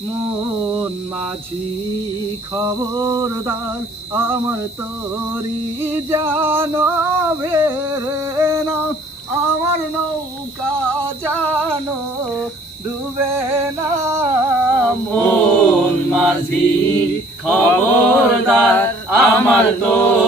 মন মাঝি খবরদার, আমার তরি জানো না আমার নৌকা জানো ডুবে না। মন মাঝি খবরদার, আমার তোরি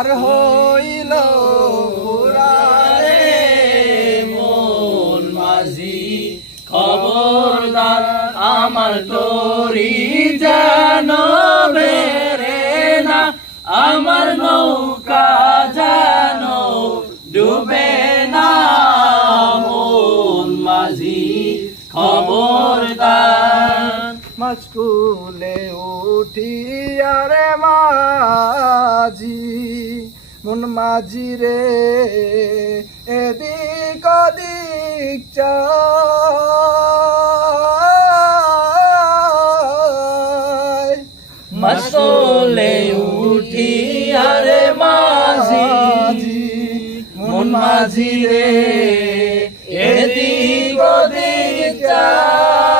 হার হইল রে মন মাঝি খবরদার আমার তোরি যেন বেরে না আমার নৌকা যেন ডুবে না। মন মাঝি খবরদার। মাছকুলে উঠি আরে মাঝি মন মাঝি রে এদিক ওদিক মসলে উঠি আরে মাঝি মন মাঝি রে এদিক ওদিক যায়।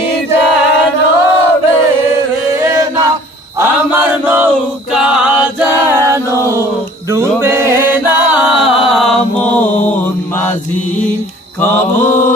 ডুবে না মন মাঝি খবর